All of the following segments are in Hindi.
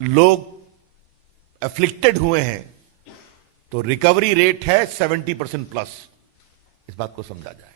लोग एफ्लिक्टेड हुए हैं तो रिकवरी रेट है 70% प्लस। इस बात को समझा जाए।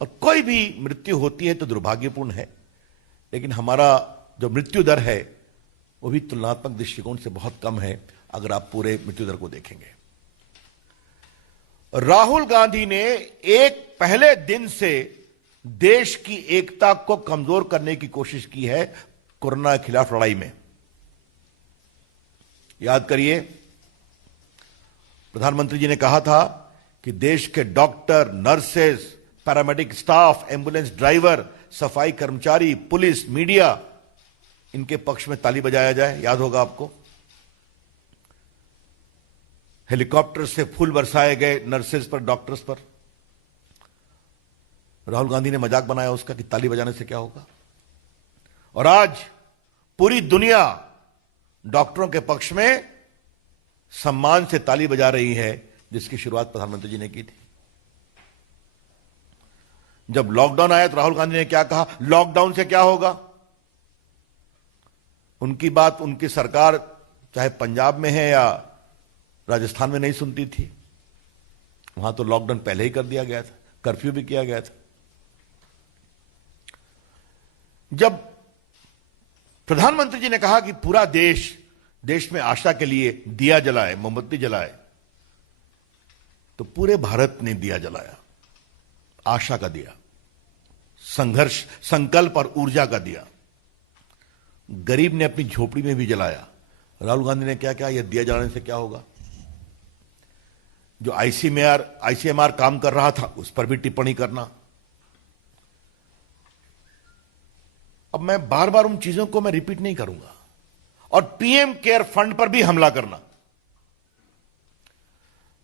और कोई भी मृत्यु होती है तो दुर्भाग्यपूर्ण है, लेकिन हमारा जो मृत्यु दर है वो भी तुलनात्मक दृष्टिकोण से बहुत कम है अगर आप पूरे मृत्यु दर को देखेंगे। राहुल गांधी ने एक पहले दिन से देश की एकता को कमजोर करने की कोशिश की है कोरोना के खिलाफ लड़ाई में। याद करिए, प्रधानमंत्री जी ने कहा था कि देश के doctor, nurses, paramedic staff, ambulance driver, सफाई कर्मचारी, पुलिस, मीडिया, इनके पक्ष में ताली बजाया जाए। याद होगा आपको, हेलीकॉप्टर से फूल बरसाए गए नर्सेस पर, डॉक्टर्स पर। राहुल गांधी ने मजाक बनाया उसका कि ताली बजाने से क्या होगा। और आज पूरी दुनिया डॉक्टरों के पक्ष में सम्मान से ताली बजा रही है, जिसकी शुरुआत प्रधानमंत्री जी ने की थी। जब लॉकडाउन आया तो राहुल गांधी ने क्या कहा, लॉकडाउन से क्या होगा। उनकी बात उनकी सरकार चाहे पंजाब में है या राजस्थान में नहीं सुनती थी। वहां तो लॉकडाउन पहले ही कर दिया गया था, कर्फ्यू भी किया गया था। जब प्रधानमंत्री जी ने कहा कि पूरा देश में आशा के लिए दिया जलाए, मोमबत्ती जलाए, तो पूरे भारत ने दिया जलाया, आशा का दिया, संघर्ष, संकल्प और ऊर्जा का दिया। गरीब ने अपनी झोपड़ी में भी जलाया। राहुल गांधी ने क्या कहा, यह दिया जलाने से क्या होगा। जो आईसीएमआर काम कर रहा था उस पर भी टिप्पणी करना। अब मैं बार बार उन चीजों को मैं रिपीट नहीं करूंगा। और पीएम केयर फंड पर भी हमला करना।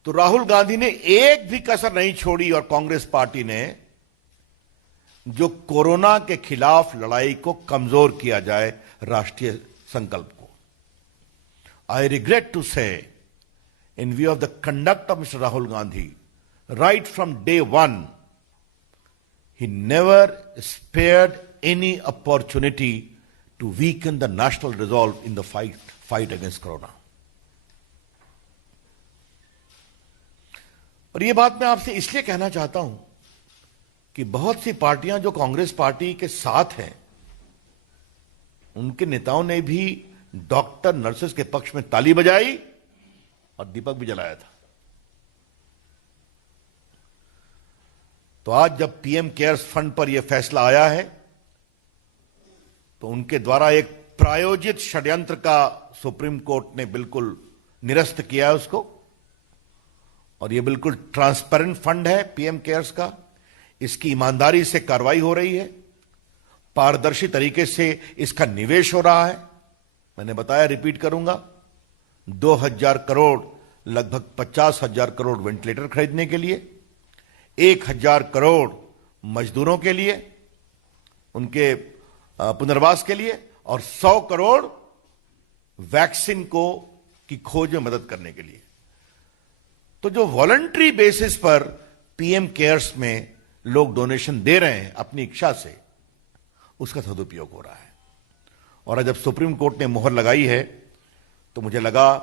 तो राहुल गांधी ने एक भी कसर नहीं छोड़ी और कांग्रेस पार्टी ने, जो कोरोना के खिलाफ लड़ाई को कमजोर किया जाए, राष्ट्रीय संकल्प को। आई रिग्रेट टू से, in view of the conduct of Mr. Rahul Gandhi, right from day one, he never spared any opportunity to weaken the national resolve in the fight against corona. और ये बात मैं आपसे इसलिए कहना चाहता हूं कि बहुत सी पार्टियां जो कांग्रेस पार्टी के साथ हैं, उनके नेताओं ने भी डॉक्टर, नर्सेस के पक्ष में ताली बजाई और दीपक भी जलाया था। तो आज जब पीएम केयर्स फंड पर यह फैसला आया है, तो उनके द्वारा एक प्रायोजित षड्यंत्र का सुप्रीम कोर्ट ने बिल्कुल निरस्त किया है उसको। और यह बिल्कुल ट्रांसपेरेंट फंड है पीएम केयर्स का। इसकी ईमानदारी से कार्रवाई हो रही है, पारदर्शी तरीके से इसका निवेश हो रहा है। मैंने बताया, रिपीट करूंगा, 2000 करोड़, लगभग 50,000 करोड़ वेंटिलेटर खरीदने के लिए, 1000 करोड़ मजदूरों के लिए, उनके पुनर्वास के लिए, और 100 करोड़ वैक्सीन की खोज में मदद करने के लिए। तो जो वॉलंटरी बेसिस पर पीएम केयर्स में लोग डोनेशन दे रहे हैं अपनी इच्छा से, उसका सदुपयोग हो रहा है। और जब सुप्रीम कोर्ट ने मोहर लगाई है, तो मुझे लगा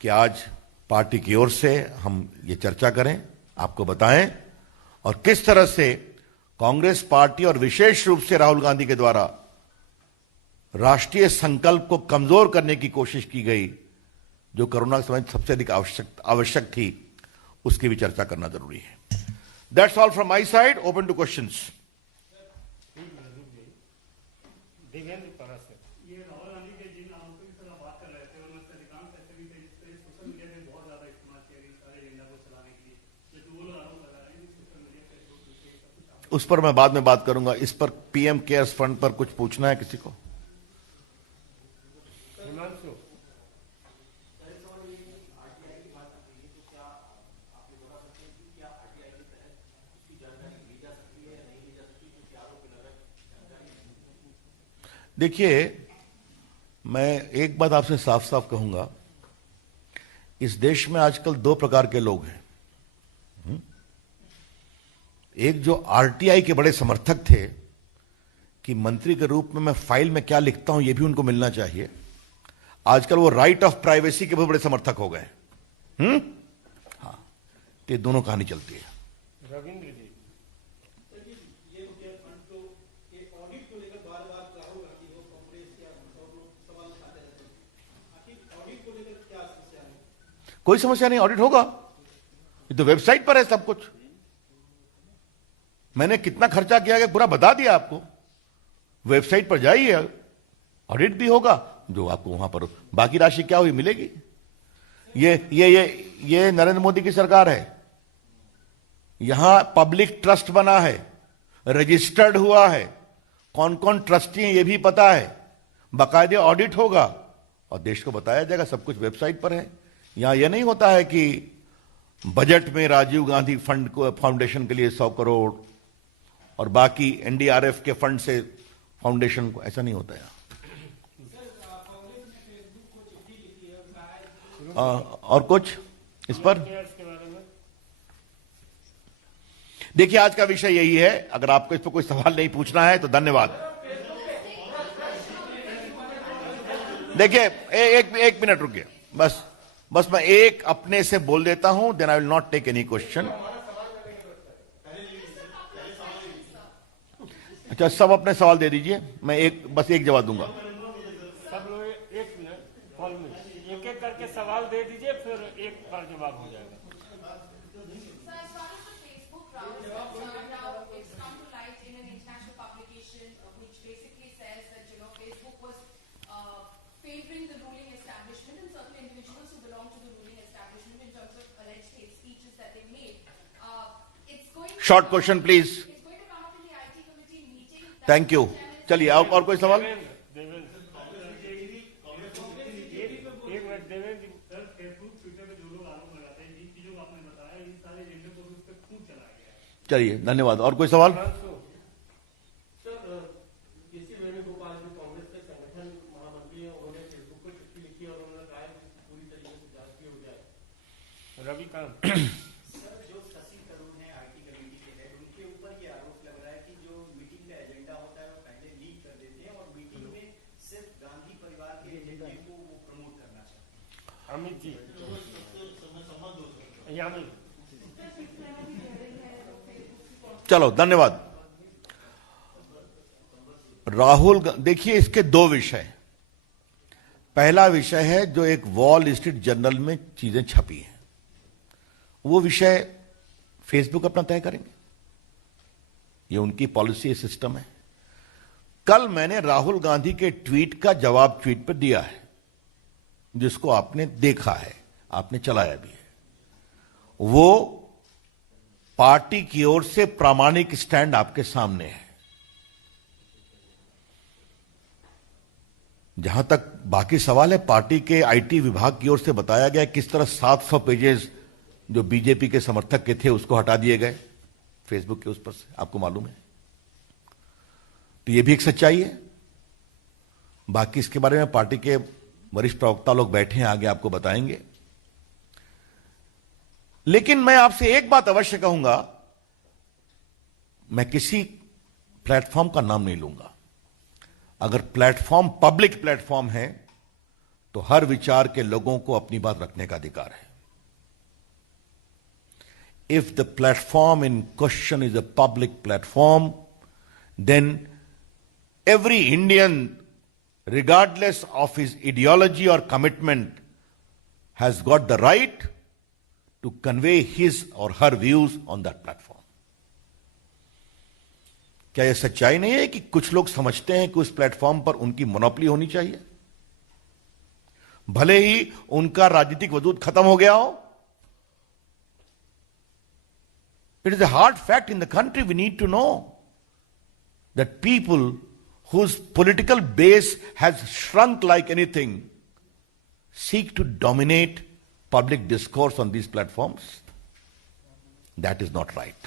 कि आज पार्टी की ओर से हम ये चर्चा करें, आपको बताएं, और किस तरह से कांग्रेस पार्टी और विशेष रूप से राहुल गांधी के द्वारा राष्ट्रीय संकल्प को कमजोर करने की कोशिश की गई, जो कोरोना के समय सबसे अधिक आवश्यक थी, उसकी भी चर्चा करना जरूरी है। That's all from my side, open two questions. उस पर मैं बाद में बात करूंगा। इस पर पीएम केयर्स फंड पर कुछ पूछना है किसी को? देखिए, मैं एक बात आपसे साफ साफ कहूंगा, इस देश में आजकल दो प्रकार के लोग हैं। एक जो आरटीआई के बड़े समर्थक थे कि मंत्री के रूप में मैं फाइल में क्या लिखता हूं यह भी उनको मिलना चाहिए, आजकल वो राइट ऑफ प्राइवेसी के बहुत बड़े समर्थक हो गए। हाँ, तो ये दोनों कहानी चलती है। रविंद्र जी, कोई समस्या नहीं, ऑडिट होगा। ये तो वेबसाइट पर है सब कुछ। मैंने कितना खर्चा किया गया पूरा बता दिया आपको। वेबसाइट पर जाइए, ऑडिट भी होगा, जो आपको वहां पर बाकी राशि क्या हुई मिलेगी। ये नरेंद्र मोदी की सरकार है। यहां पब्लिक ट्रस्ट बना है, रजिस्टर्ड हुआ है, कौन कौन ट्रस्टी हैं ये भी पता है, बाकायदे ऑडिट होगा और देश को बताया जाएगा। सब कुछ वेबसाइट पर है। यहां यह नहीं होता है कि बजट में राजीव गांधी फंड को फाउंडेशन के लिए 100 करोड़ और बाकी एनडीआरएफ के फंड से फाउंडेशन को, ऐसा नहीं होता है। और कुछ इस पर देखिए, आज का विषय यही है। अगर आपको इस पर कोई सवाल नहीं पूछना है तो धन्यवाद। देखिए, एक मिनट रुकिए, बस मैं एक अपने से बोल देता हूं, then I will not take any question. अच्छा, सब अपने सवाल दे दीजिए, मैं बस एक जवाब दूंगा। सब लोग एक मिनट कॉल में एक एक करके सवाल दे दीजिए, फिर एक बार जवाब हो जाएगा। Short question please. Thank you. चलिए, और कोई सवाल? चलिए, धन्यवाद। और कोई सवाल? रविकांत, अमित जी, यामिन, चलो, धन्यवाद। राहुल, देखिए, इसके दो विषय। पहला विषय है जो एक वॉल स्ट्रीट जर्नल में चीजें छपी हैं, वो विषय फेसबुक अपना तय करेंगे। ये उनकी पॉलिसी सिस्टम है। कल मैंने राहुल गांधी के ट्वीट का जवाब ट्वीट पर दिया है, जिसको आपने देखा है, आपने चलाया भी है। वो पार्टी की ओर से प्रामाणिक स्टैंड आपके सामने है। जहां तक बाकी सवाल है, पार्टी के आईटी विभाग की ओर से बताया गया किस तरह 700 पेजेस जो बीजेपी के समर्थक के थे उसको हटा दिए गए फेसबुक के उस पर से, आपको मालूम है। तो यह भी एक सच्चाई है। बाकी इसके बारे में पार्टी के वरिष्ठ प्रवक्ता लोग बैठे हैं, आगे आपको बताएंगे। लेकिन मैं आपसे एक बात अवश्य कहूंगा, मैं किसी प्लेटफॉर्म का नाम नहीं लूंगा। अगर प्लेटफॉर्म पब्लिक प्लेटफॉर्म है तो हर विचार के लोगों को अपनी बात रखने का अधिकार है। If the platform in question is a public platform, then every Indian, regardless of his ideology or commitment, has got the right to convey his or her views on that platform. क्या यह सच्चाई नहीं है कि कुछ लोग समझते हैं कि उस प्लेटफॉर्म पर उनकी मोनोपोली होनी चाहिए, भले ही उनका राजनीतिक वजूद खत्म हो गया हो? It is a hard fact in the country. We need to know that people whose political base has shrunk like anything seek to dominate public discourse on these platforms. That is not right.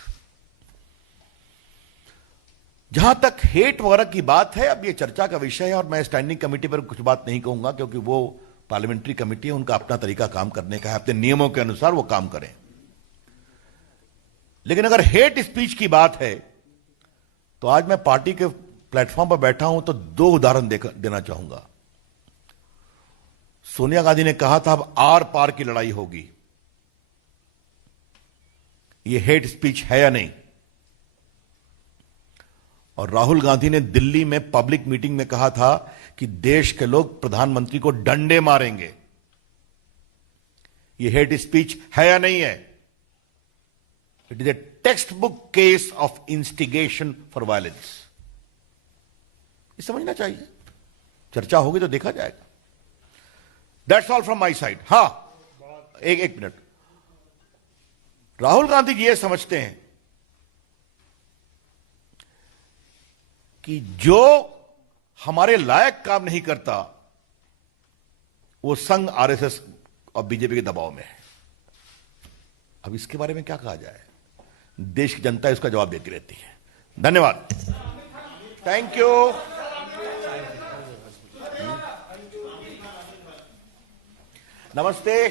जहां तक हेट वगैरह की बात है, अब यह चर्चा का विषय है और मैं स्टैंडिंग कमेटी पर कुछ बात नहीं कहूंगा, क्योंकि वो पार्लियामेंट्री कमेटी है, उनका अपना तरीका काम करने का है, अपने नियमों के अनुसार वो काम करें। लेकिन अगर हेट स्पीच की बात है तो आज मैं पार्टी के प्लेटफॉर्म पर बैठा हूं तो दो उदाहरण देना चाहूंगा। सोनिया गांधी ने कहा था अब आर पार की लड़ाई होगी। ये हेट स्पीच है या नहीं? और राहुल गांधी ने दिल्ली में पब्लिक मीटिंग में कहा था कि देश के लोग प्रधानमंत्री को डंडे मारेंगे। ये हेट स्पीच है या नहीं है? It is a text book case of instigation for violence. ये समझना चाहिए। चर्चा होगी तो देखा जाएगा। That's all from my side. हां, एक मिनट। राहुल गांधी जी ये समझते हैं कि जो हमारे लायक काम नहीं करता वो संघ, आरएसएस और बीजेपी के दबाव में है। अब इसके बारे में क्या कहा जाए? देश की जनता इसका जवाब देती रहती है। धन्यवाद। Thank you. नमस्ते।